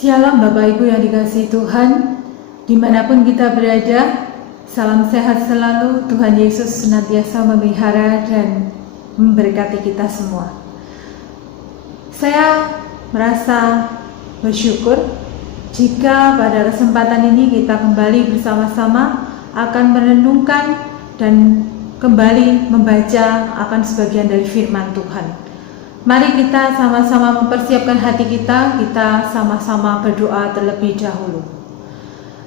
Shalom Bapak Ibu yang dikasihi Tuhan, dimanapun kita berada, salam sehat selalu. Tuhan Yesus senantiasa memelihara dan memberkati kita semua. Saya merasa bersyukur jika pada kesempatan ini kita kembali bersama-sama akan merenungkan dan kembali membaca akan sebagian dari firman Tuhan. Mari kita sama-sama mempersiapkan hati kita sama-sama berdoa terlebih dahulu.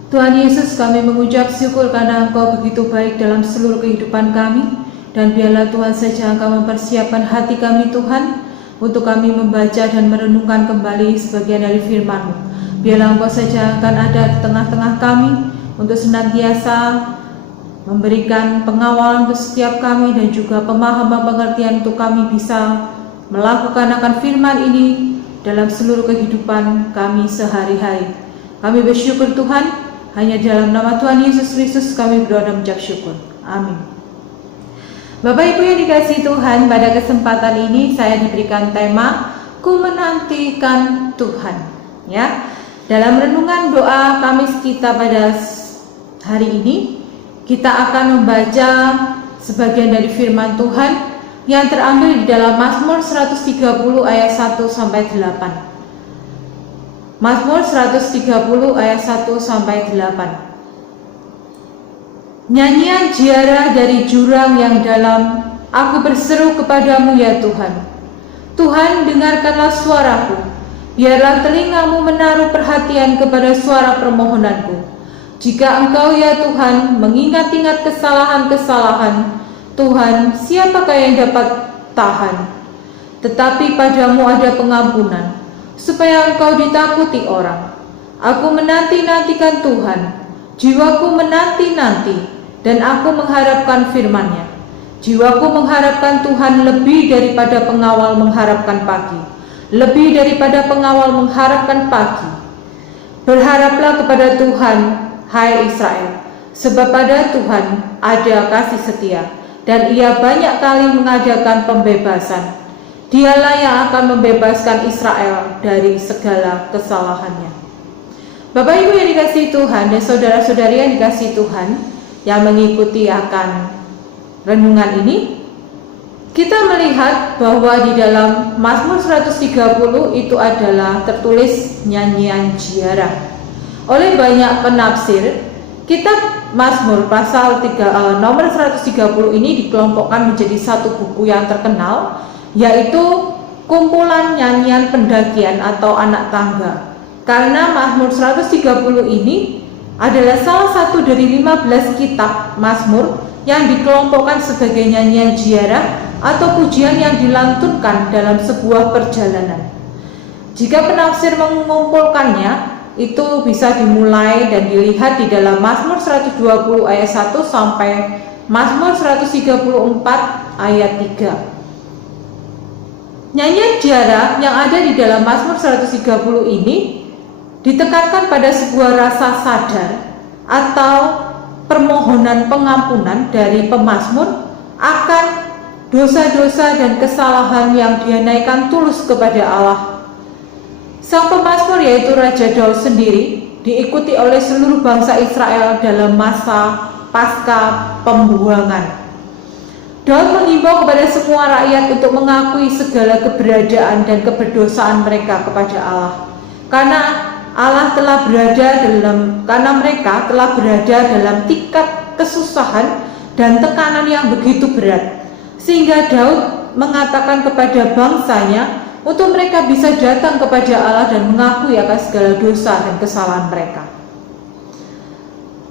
Tuhan Yesus, kami mengucap syukur karena Engkau begitu baik dalam seluruh kehidupan kami, dan biarlah Tuhan saja Engkau mempersiapkan hati kami Tuhan, untuk kami membaca dan merenungkan kembali sebagian dari firman-Mu. Biarlah Engkau saja akan ada di tengah-tengah kami, untuk senantiasa memberikan pengawalan untuk setiap kami, dan juga pemahaman pengertian untuk kami bisa melakukan akan firman ini dalam seluruh kehidupan kami sehari-hari. Kami bersyukur Tuhan, hanya dalam nama Tuhan Yesus Kristus kami berdoa dan mengucap syukur. Amin. Bapak Ibu yang dikasihi Tuhan, pada kesempatan ini saya diberikan tema Ku Menantikan Tuhan. Ya, dalam renungan doa Kamis kita pada hari ini, kita akan membaca sebagian dari firman Tuhan yang terambil di dalam Mazmur 130 ayat 1 sampai 8. Mazmur 130 ayat 1 sampai 8. Nyanyian ziarah dari jurang yang dalam, aku berseru kepadamu ya Tuhan. Tuhan, dengarkanlah suaraku. Biarlah telingamu menaruh perhatian kepada suara permohonanku. Jika Engkau ya Tuhan mengingat-ingat kesalahan-kesalahan, Tuhan, siapakah yang dapat tahan? Tetapi padamu ada pengampunan, supaya Engkau ditakuti orang. Aku menanti-nantikan Tuhan, jiwaku menanti-nanti, dan aku mengharapkan firman-Nya. Jiwaku mengharapkan Tuhan lebih daripada pengawal mengharapkan pagi, lebih daripada pengawal mengharapkan pagi. Berharaplah kepada Tuhan, hai Israel, sebab pada Tuhan ada kasih setia, dan Ia banyak kali mengadakan pembebasan. Dialah yang akan membebaskan Israel dari segala kesalahannya. Bapak Ibu yang dikasihi Tuhan dan saudara-saudari yang dikasihi Tuhan, yang mengikuti akan renungan ini, kita melihat bahwa di dalam Mazmur 130 itu adalah tertulis nyanyian ziarah. Oleh banyak penafsir, kitab Mazmur pasal nomor 130 ini dikelompokkan menjadi satu buku yang terkenal, yaitu kumpulan nyanyian pendakian atau anak tangga. Karena Mazmur 130 ini adalah salah satu dari 15 kitab Mazmur yang dikelompokkan sebagai nyanyian ziarah atau pujian yang dilantunkan dalam sebuah perjalanan. Jika penafsir mengumpulkannya, itu bisa dimulai dan dilihat di dalam Mazmur 120 ayat 1 sampai Mazmur 134 ayat 3. Nyanyian ziarah yang ada di dalam Mazmur 130 ini ditekankan pada sebuah rasa sadar atau permohonan pengampunan dari pemazmur akan dosa-dosa dan kesalahan yang dia naikkan tulus kepada Allah. Sang pemazmur yaitu Raja Daud sendiri diikuti oleh seluruh bangsa Israel dalam masa pasca pembuangan. Daud mengimbau kepada semua rakyat untuk mengakui segala keberadaan dan keberdosaan mereka kepada Allah, karena mereka telah berada dalam tingkat kesusahan dan tekanan yang begitu berat, sehingga Daud mengatakan kepada bangsanya untuk mereka bisa datang kepada Allah dan mengakui akan segala dosa dan kesalahan mereka.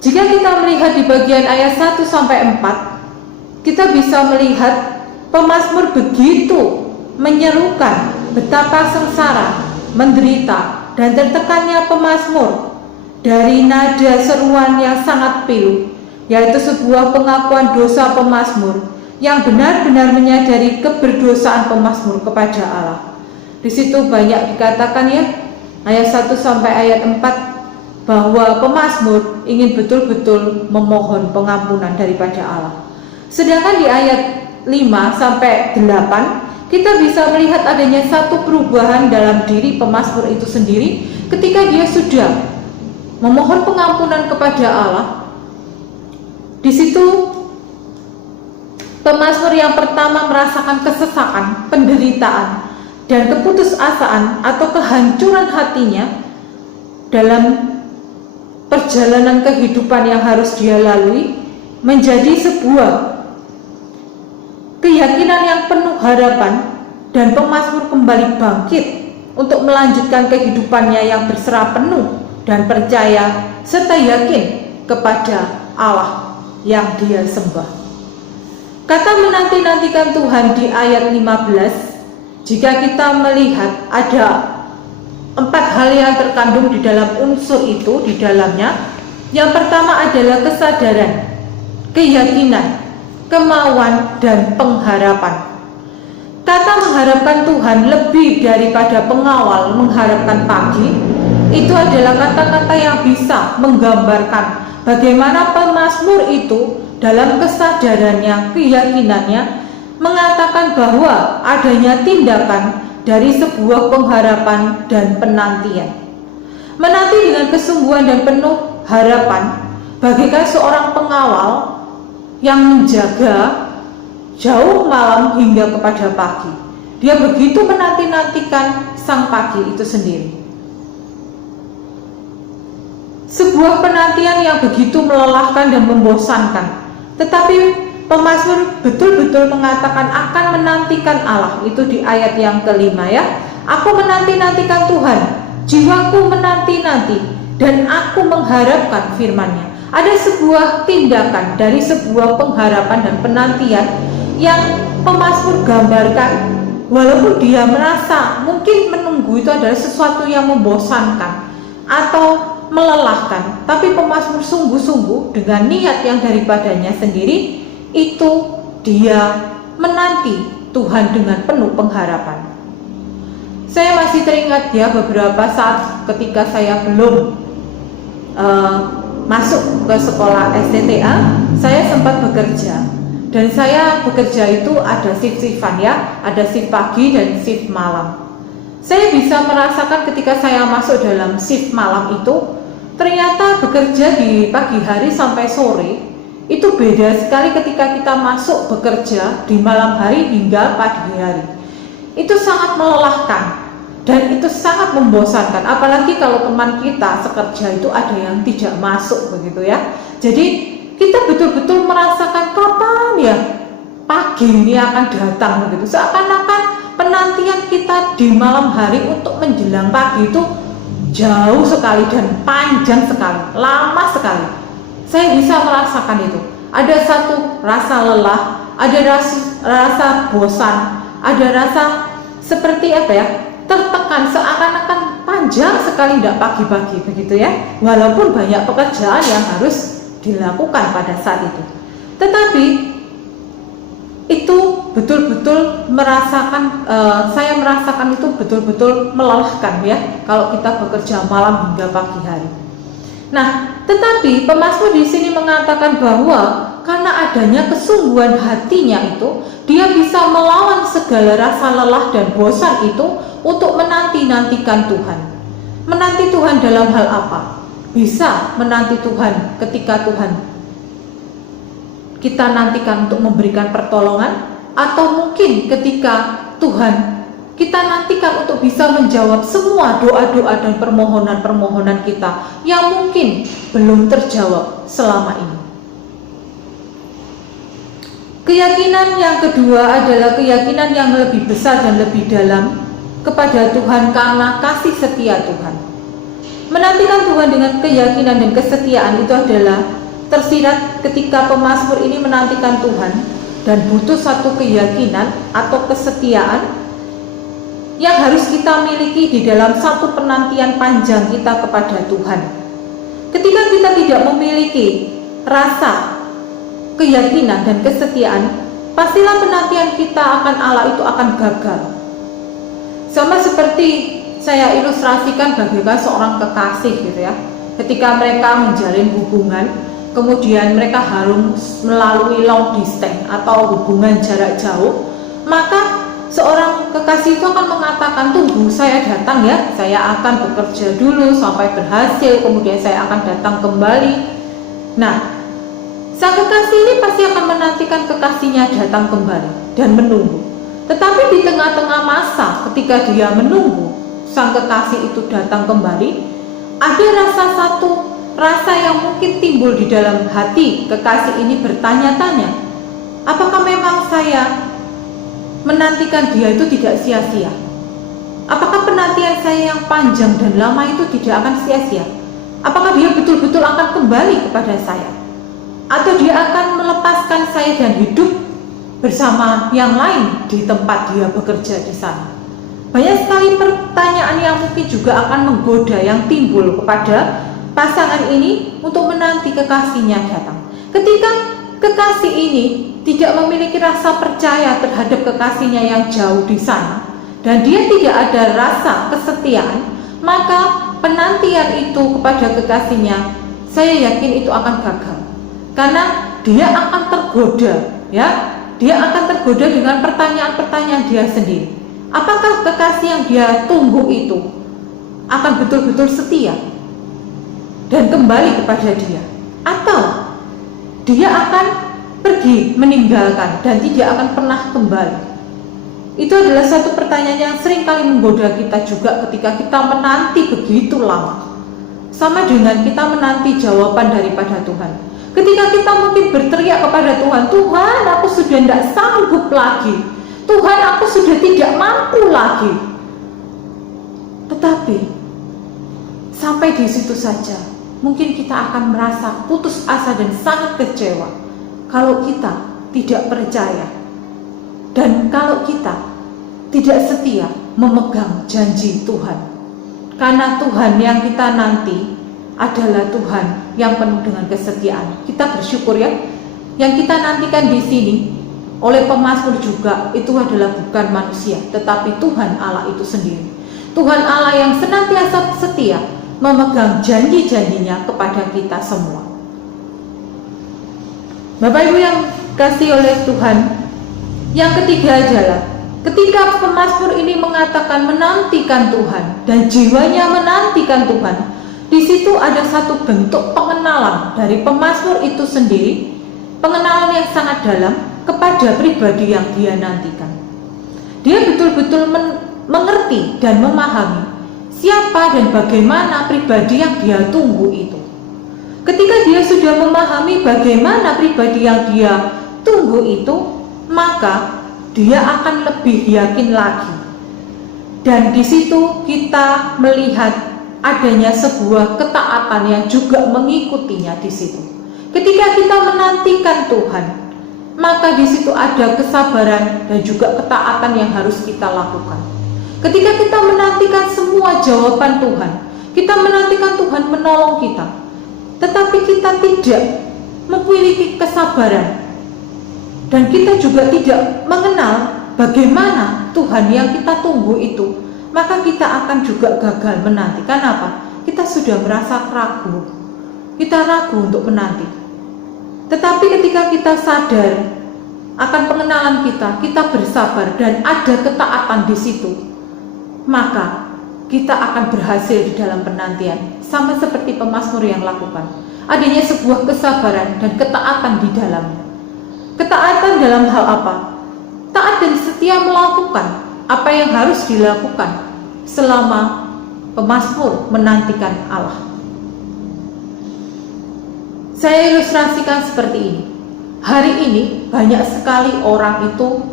Jika kita melihat di bagian ayat 1 sampai 4, kita bisa melihat pemazmur begitu menyerukan betapa sengsara menderita, dan tertekannya pemazmur dari nada seruan yang sangat pilu, yaitu sebuah pengakuan dosa pemazmur yang benar-benar menyadari keberdosaan pemazmur kepada Allah. Di situ banyak dikatakan ya, ayat 1 sampai ayat 4, bahwa pemazmur ingin betul-betul memohon pengampunan daripada Allah. Sedangkan di ayat 5 sampai 8 kita bisa melihat adanya satu perubahan dalam diri pemazmur itu sendiri ketika dia sudah memohon pengampunan kepada Allah. Di situ pemazmur yang pertama merasakan kesesakan, penderitaan, dan keputusasaan atau kehancuran hatinya dalam perjalanan kehidupan yang harus dia lalui, menjadi sebuah keyakinan yang penuh harapan, dan pemazmur kembali bangkit untuk melanjutkan kehidupannya yang berserah penuh dan percaya serta yakin kepada Allah yang dia sembah. Kata menanti-nantikan Tuhan di ayat 15, jika kita melihat ada 4 hal yang terkandung di dalam unsur itu di dalamnya. Yang pertama adalah kesadaran, keyakinan, kemauan, dan pengharapan. Kata mengharapkan Tuhan lebih daripada pengawal mengharapkan pagi, itu adalah kata-kata yang bisa menggambarkan bagaimana pemazmur itu dalam kesadarannya, keyakinannya mengatakan bahwa adanya tindakan dari sebuah pengharapan dan penantian. Menanti dengan kesungguhan dan penuh harapan bagaikan seorang pengawal yang menjaga jauh malam hingga kepada pagi. Dia begitu menanti-nantikan sang pagi itu sendiri. Sebuah penantian yang begitu melelahkan dan membosankan. Tetapi pemazmur betul-betul mengatakan akan menantikan Allah. Itu di ayat yang kelima ya. Aku menanti-nantikan Tuhan, jiwaku menanti-nanti, dan aku mengharapkan firman-Nya. Ada sebuah tindakan dari sebuah pengharapan dan penantian yang pemazmur gambarkan. Walaupun dia merasa mungkin menunggu itu adalah sesuatu yang membosankan atau melelahkan, tapi pemazmur sungguh-sungguh dengan niat yang daripadanya sendiri, itu dia menanti Tuhan dengan penuh pengharapan. Saya masih teringat ya beberapa saat ketika saya belum masuk ke sekolah STTA, saya sempat bekerja. Dan saya bekerja itu ada shift-shiftan ya, ada shift pagi dan shift malam. Saya bisa merasakan ketika saya masuk dalam shift malam itu, ternyata bekerja di pagi hari sampai sore itu beda sekali ketika kita masuk bekerja di malam hari hingga pagi hari. Itu sangat melelahkan dan itu sangat membosankan, apalagi kalau teman kita sekerja itu ada yang tidak masuk begitu ya. Jadi kita betul-betul merasakan kapan ya pagi ini akan datang begitu. Seakan-akan penantian kita di malam hari untuk menjelang pagi itu jauh sekali dan panjang sekali, lama sekali. Saya bisa merasakan itu. Ada satu rasa lelah, ada rasa bosan, ada rasa seperti apa ya, tertekan, seakan-akan panjang sekali tidak pagi-pagi begitu ya. Walaupun banyak pekerjaan yang harus dilakukan pada saat itu, tetapi itu betul-betul merasakan, saya merasakan itu betul-betul melelahkan ya kalau kita bekerja malam hingga pagi hari. Nah, tetapi pemazmur di sini mengatakan bahwa karena adanya kesungguhan hatinya itu, dia bisa melawan segala rasa lelah dan bosan itu untuk menanti-nantikan Tuhan. Menanti Tuhan dalam hal apa? Bisa menanti Tuhan ketika Tuhan kita nantikan untuk memberikan pertolongan, atau mungkin ketika Tuhan kita nantikan untuk bisa menjawab semua doa-doa dan permohonan-permohonan kita yang mungkin belum terjawab selama ini. Keyakinan yang kedua adalah keyakinan yang lebih besar dan lebih dalam kepada Tuhan karena kasih setia Tuhan. Menantikan Tuhan dengan keyakinan dan kesetiaan itu adalah tersirat ketika pemazmur ini menantikan Tuhan dan butuh satu keyakinan atau kesetiaan yang harus kita miliki di dalam satu penantian panjang kita kepada Tuhan. Ketika kita tidak memiliki rasa keyakinan dan kesetiaan, pastilah penantian kita akan Allah itu akan gagal. Sama seperti saya ilustrasikan bagaikan seorang kekasih gitu ya. Ketika mereka menjalin hubungan, kemudian mereka harus melalui long distance atau hubungan jarak jauh, maka seorang kekasih itu akan mengatakan, tunggu saya datang ya, saya akan bekerja dulu sampai berhasil, kemudian saya akan datang kembali. Nah, sang kekasih ini pasti akan menantikan kekasihnya datang kembali dan menunggu. Tetapi di tengah-tengah masa ketika dia menunggu sang kekasih itu datang kembali, ada rasa yang mungkin timbul di dalam hati kekasih ini bertanya-tanya, apakah memang saya menantikan dia itu tidak sia-sia? Apakah penantian saya yang panjang dan lama itu tidak akan sia-sia? Apakah dia betul-betul akan kembali kepada saya? Atau dia akan melepaskan saya dan hidup bersama yang lain di tempat dia bekerja di sana? Banyak sekali pertanyaan yang mungkin juga akan menggoda yang timbul kepada pasangan ini untuk menanti kekasihnya datang. Ketika kekasih ini tidak memiliki rasa percaya terhadap kekasihnya yang jauh di sana, dan dia tidak ada rasa kesetiaan, maka penantian itu kepada kekasihnya, saya yakin itu akan gagal. Karena dia akan tergoda, ya, dia akan tergoda dengan pertanyaan-pertanyaan dia sendiri. Apakah kekasih yang dia tunggu itu akan betul-betul setia dan kembali kepada dia, atau dia akan pergi meninggalkan dan tidak akan pernah kembali? Itu adalah satu pertanyaan yang sering kali menggoda kita juga ketika kita menanti begitu lama. Sama dengan kita menanti jawaban daripada Tuhan. Ketika kita mungkin berteriak kepada Tuhan, Tuhan aku sudah tidak sanggup lagi, Tuhan aku sudah tidak mampu lagi. Tetapi sampai di situ saja mungkin kita akan merasa putus asa dan sangat kecewa kalau kita tidak percaya dan kalau kita tidak setia memegang janji Tuhan. Karena Tuhan yang kita nanti adalah Tuhan yang penuh dengan kesetiaan. Kita bersyukur ya, yang kita nantikan di sini oleh pemazmur juga itu adalah bukan manusia, tetapi Tuhan Allah itu sendiri. Tuhan Allah yang senantiasa setia memegang janji-janjinya kepada kita semua. Bapak Ibu yang kasih oleh Tuhan, yang ketiga adalah ketika pemazmur ini mengatakan menantikan Tuhan dan jiwanya menantikan Tuhan, di situ ada satu bentuk pengenalan dari pemazmur itu sendiri, pengenalan yang sangat dalam kepada pribadi yang dia nantikan. Dia betul-betul mengerti dan memahami siapa dan bagaimana pribadi yang dia tunggu itu. Ketika dia sudah memahami bagaimana pribadi yang dia tunggu itu, maka dia akan lebih yakin lagi. Dan di situ kita melihat adanya sebuah ketaatan yang juga mengikutinya di situ. Ketika kita menantikan Tuhan, maka di situ ada kesabaran dan juga ketaatan yang harus kita lakukan. Ketika kita menantikan semua jawaban Tuhan, kita menantikan Tuhan menolong kita, tetapi kita tidak memiliki kesabaran dan kita juga tidak mengenal bagaimana Tuhan yang kita tunggu itu, maka kita akan juga gagal menanti. Kenapa? Kita sudah merasa ragu, kita ragu untuk menanti. Tetapi ketika kita sadar akan pengenalan kita bersabar dan ada ketaatan di situ, maka kita akan berhasil di dalam penantian. Sama seperti pemazmur yang lakukan, adanya sebuah kesabaran dan ketaatan di dalamnya. Ketaatan dalam hal apa? Taat dan setia melakukan apa yang harus dilakukan selama pemazmur menantikan Allah. Saya ilustrasikan seperti ini. Hari ini banyak sekali orang itu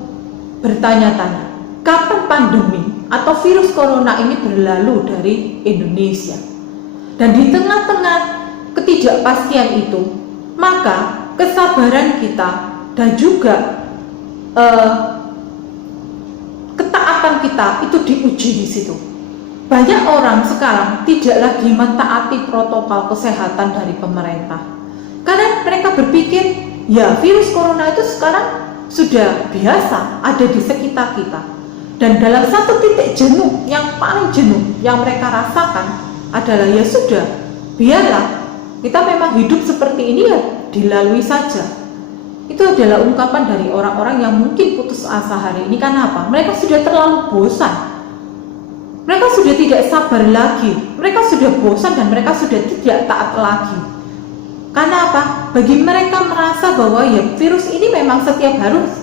bertanya-tanya, kapan pandemi atau virus corona ini berlalu dari Indonesia? Dan di tengah-tengah ketidakpastian itu, maka kesabaran kita dan juga ketaatan kita itu diuji di situ. Banyak orang sekarang tidak lagi mentaati protokol kesehatan dari pemerintah. Karena mereka berpikir, ya virus corona itu sekarang sudah biasa ada di sekitar kita. Dan dalam satu titik jenuh, yang paling jenuh yang mereka rasakan adalah ya sudah, biarlah kita memang hidup seperti ini ya dilalui saja. Itu adalah ungkapan dari orang-orang yang mungkin putus asa hari ini. Karena apa? Mereka sudah terlalu bosan. Mereka sudah tidak sabar lagi. Mereka sudah bosan dan mereka sudah tidak taat lagi. Karena apa? Bagi mereka merasa bahwa ya virus ini memang setiap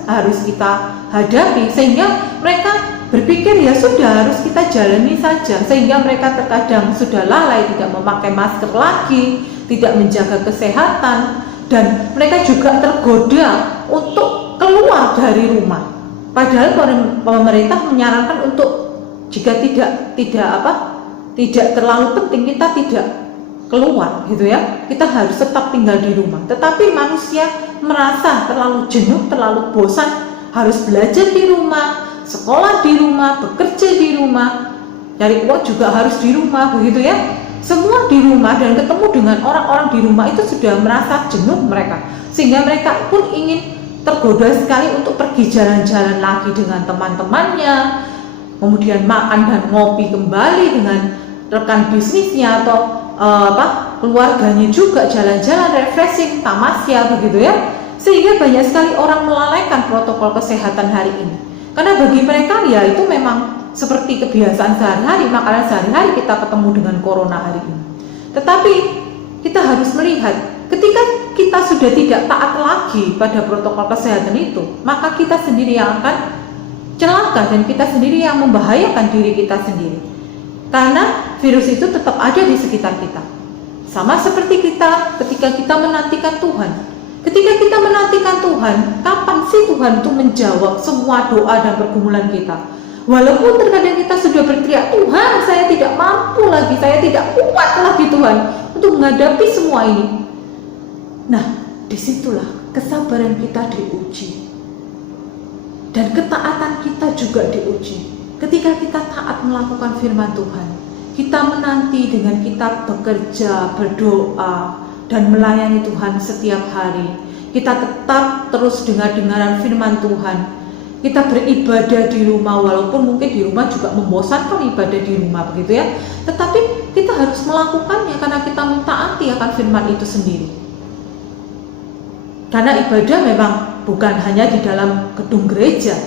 harus kita hadapi, sehingga mereka berpikir ya sudah harus kita jalani saja, sehingga mereka terkadang sudah lalai tidak memakai masker lagi, tidak menjaga kesehatan, dan mereka juga tergoda untuk keluar dari rumah. Padahal pemerintah menyarankan untuk jika tidak terlalu penting kita tidak keluar gitu ya, kita harus tetap tinggal di rumah. Tetapi manusia merasa terlalu jenuh, terlalu bosan, harus belajar di rumah, sekolah di rumah, bekerja di rumah, cari uang juga harus di rumah, begitu ya. Semua di rumah dan ketemu dengan orang-orang di rumah itu sudah merasa jenuh mereka, sehingga mereka pun ingin tergoda sekali untuk pergi jalan-jalan lagi dengan teman-temannya, kemudian makan dan ngopi kembali dengan rekan bisnisnya atau keluarganya juga, jalan-jalan, refreshing, tamasya, begitu ya. Sehingga banyak sekali orang melalaikan protokol kesehatan hari ini, karena bagi mereka ya itu memang seperti kebiasaan sehari-hari, makanan sehari-hari kita ketemu dengan corona hari ini. Tetapi kita harus melihat, ketika kita sudah tidak taat lagi pada protokol kesehatan itu, maka kita sendiri yang akan celaka dan kita sendiri yang membahayakan diri kita sendiri. Karena virus itu tetap ada di sekitar kita. Sama seperti kita ketika kita menantikan Tuhan. Ketika kita menantikan Tuhan, kapan sih Tuhan itu menjawab semua doa dan pergumulan kita? Walaupun terkadang kita sudah berteriak, Tuhan saya tidak mampu lagi, saya tidak kuat lagi Tuhan untuk menghadapi semua ini. Nah, disitulah kesabaran kita diuji. Dan ketaatan kita juga diuji. Ketika kita taat melakukan firman Tuhan, kita menanti dengan kita bekerja, berdoa, dan melayani Tuhan setiap hari. Kita tetap terus dengar-dengaran firman Tuhan. Kita beribadah di rumah, walaupun mungkin di rumah juga membosankan ibadah di rumah, begitu ya. Tetapi kita harus melakukannya karena kita mentaati akan firman itu sendiri. Karena ibadah memang bukan hanya di dalam gedung gereja.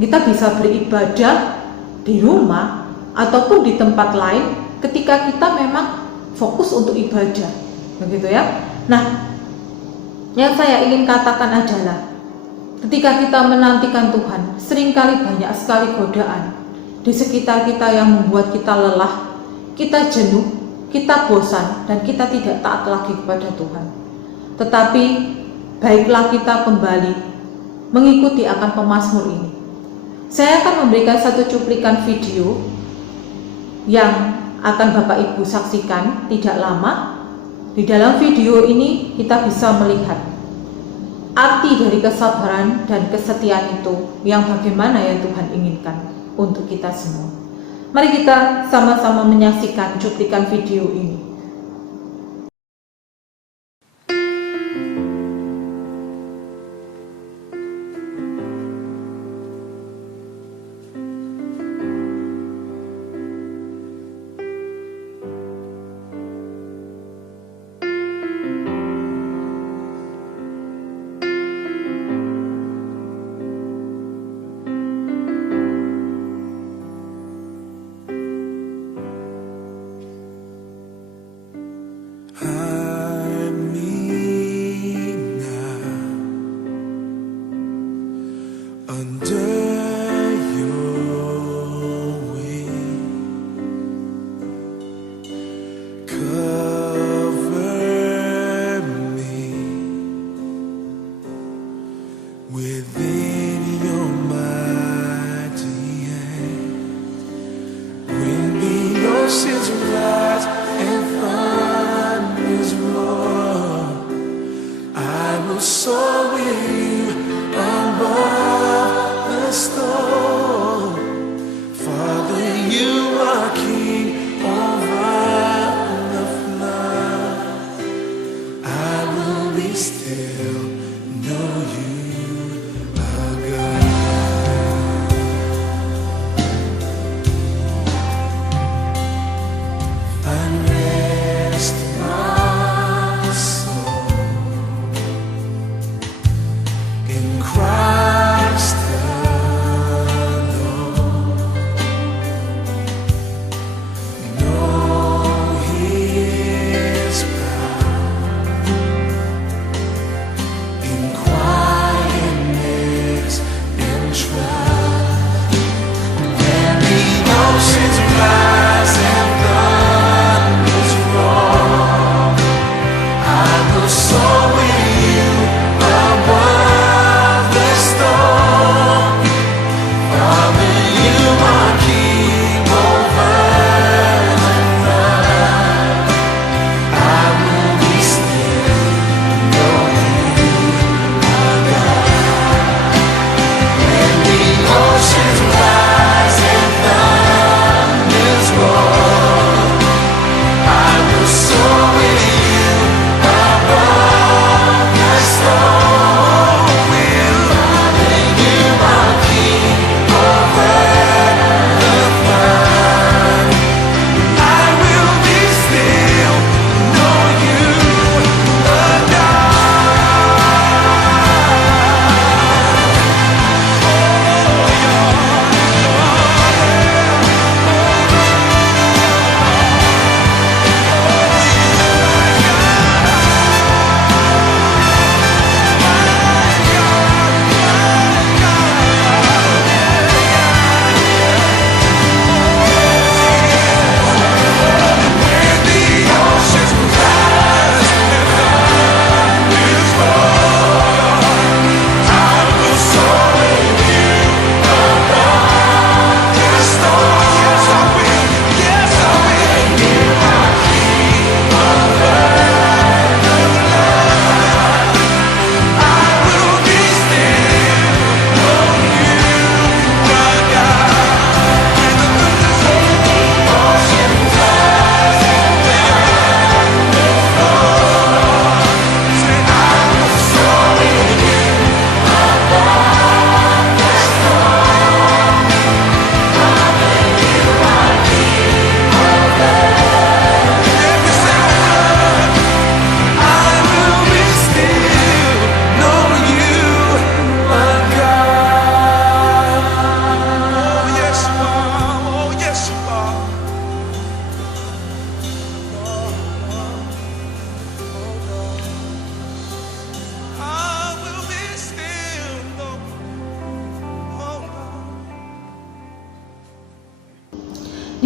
Kita bisa beribadah di rumah ataupun di tempat lain ketika kita memang fokus untuk ibadah, begitu ya. Nah, yang saya ingin katakan adalah ketika kita menantikan Tuhan, seringkali banyak sekali godaan di sekitar kita yang membuat kita lelah, kita jenuh, kita bosan, dan kita tidak taat lagi kepada Tuhan. Tetapi baiklah kita kembali mengikuti akan pemazmur ini. Saya akan memberikan satu cuplikan video yang akan Bapak Ibu saksikan tidak lama. Di dalam video ini kita bisa melihat arti dari kesabaran dan kesetiaan itu yang bagaimana yang Tuhan inginkan untuk kita semua. Mari kita sama-sama menyaksikan cuplikan video ini.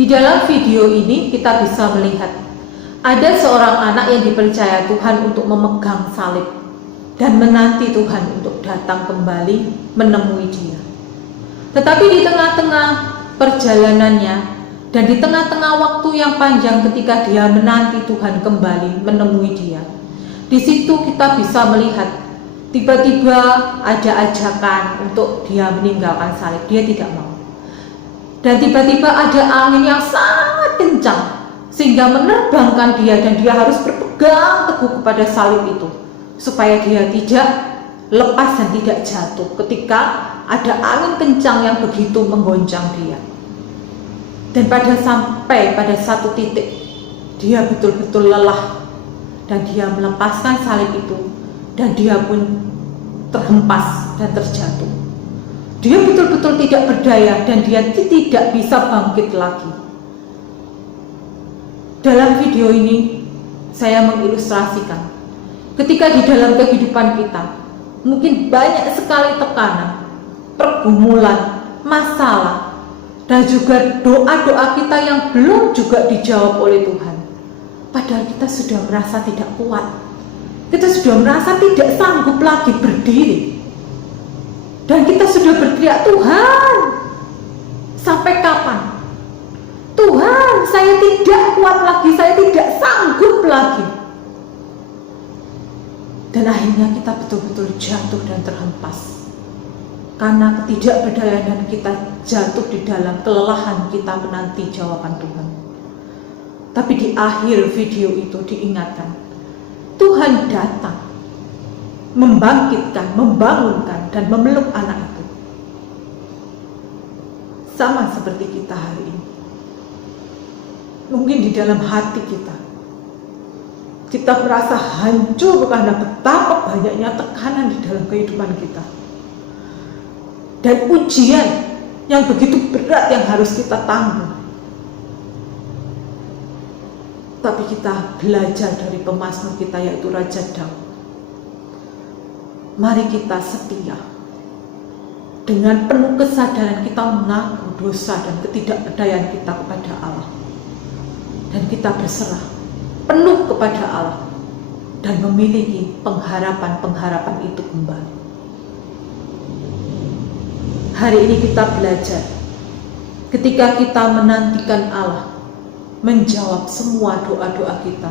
Di dalam video ini kita bisa melihat ada seorang anak yang dipercaya Tuhan untuk memegang salib dan menanti Tuhan untuk datang kembali menemui dia. Tetapi di tengah-tengah perjalanannya dan di tengah-tengah waktu yang panjang ketika dia menanti Tuhan kembali menemui dia, di situ kita bisa melihat tiba-tiba ada ajakan untuk dia meninggalkan salib. Dia tidak mau. Dan tiba-tiba ada angin yang sangat kencang sehingga menerbangkan dia dan dia harus berpegang teguh kepada salib itu supaya dia tidak lepas dan tidak jatuh ketika ada angin kencang yang begitu menggoncang dia. Dan sampai pada satu titik dia betul-betul lelah dan dia melepaskan salib itu dan dia pun terhempas dan terjatuh. Dia betul-betul tidak berdaya dan dia tidak bisa bangkit lagi. Dalam video ini saya mengilustrasikan ketika di dalam kehidupan kita mungkin banyak sekali tekanan, pergumulan, masalah, dan juga doa-doa kita yang belum juga dijawab oleh Tuhan. Padahal kita sudah merasa tidak kuat, kita sudah merasa tidak sanggup lagi berdiri. Dan kita sudah berteriak, Tuhan, sampai kapan? Tuhan, saya tidak kuat lagi, saya tidak sanggup lagi. Dan akhirnya kita betul-betul jatuh dan terhempas. Karena ketidakberdayaan dan kita jatuh di dalam kelelahan kita menanti jawaban Tuhan. Tapi di akhir video itu diingatkan, Tuhan datang, membangkitkan, membangunkan, dan memeluk anak itu. Sama seperti kita hari ini. Mungkin di dalam hati kita merasa hancur karena betapa banyaknya tekanan di dalam kehidupan kita. Dan ujian yang begitu berat yang harus kita tanggung. Tapi kita belajar dari pemazmur kita yaitu Raja Daud. Mari kita setia. Dengan penuh kesadaran kita mengaku dosa dan ketidakberdayaan kita kepada Allah. Dan kita berserah penuh kepada Allah dan memiliki pengharapan-pengharapan itu kembali. Hari ini kita belajar ketika kita menantikan Allah menjawab semua doa-doa kita.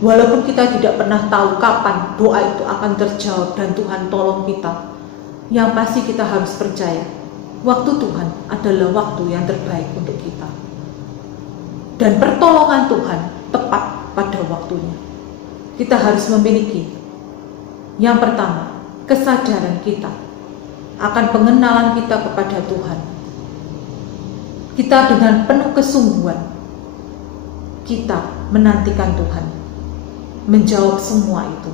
Walaupun kita tidak pernah tahu kapan doa itu akan terjawab dan Tuhan tolong kita, yang pasti kita harus percaya waktu Tuhan adalah waktu yang terbaik untuk kita. Dan pertolongan Tuhan tepat pada waktunya. Kita harus memiliki yang pertama, kesadaran kita akan pengenalan kita kepada Tuhan. Kita dengan penuh kesungguhan kita menantikan Tuhan menjawab semua itu.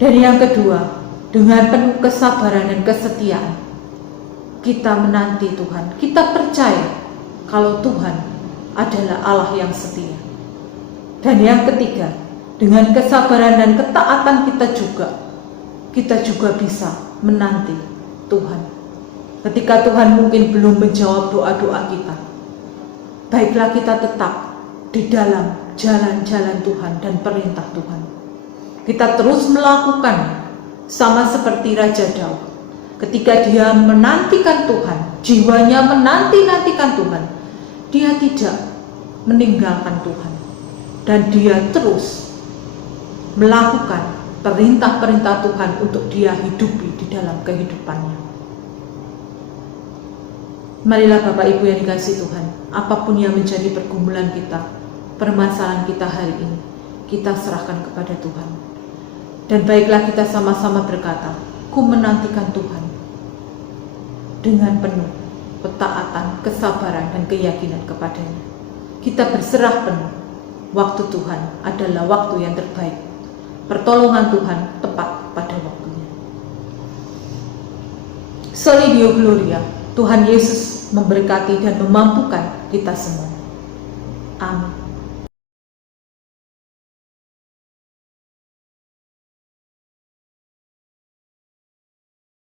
Dan yang kedua, dengan penuh kesabaran dan kesetiaan kita menanti Tuhan. Kita percaya kalau Tuhan adalah Allah yang setia. Dan yang ketiga, dengan kesabaran dan ketaatan kita juga bisa menanti Tuhan. Ketika Tuhan mungkin belum menjawab doa-doa kita, baiklah kita tetap di dalam jalan-jalan Tuhan dan perintah Tuhan. Kita terus melakukan sama seperti Raja Daud. Ketika dia menantikan Tuhan, jiwanya menanti-nantikan Tuhan, dia tidak meninggalkan Tuhan. Dan dia terus melakukan perintah-perintah Tuhan untuk dia hidupi di dalam kehidupannya. Marilah Bapak Ibu yang dikasihi Tuhan, apapun yang menjadi pergumulan kita, permasalahan kita hari ini, kita serahkan kepada Tuhan. Dan baiklah kita sama-sama berkata, ku menantikan Tuhan dengan penuh ketaatan, kesabaran, dan keyakinan kepadanya. Kita berserah penuh. Waktu Tuhan adalah waktu yang terbaik. Pertolongan Tuhan tepat pada waktunya. Soli Deo Gloria, Tuhan Yesus memberkati dan memampukan kita semua. Amin.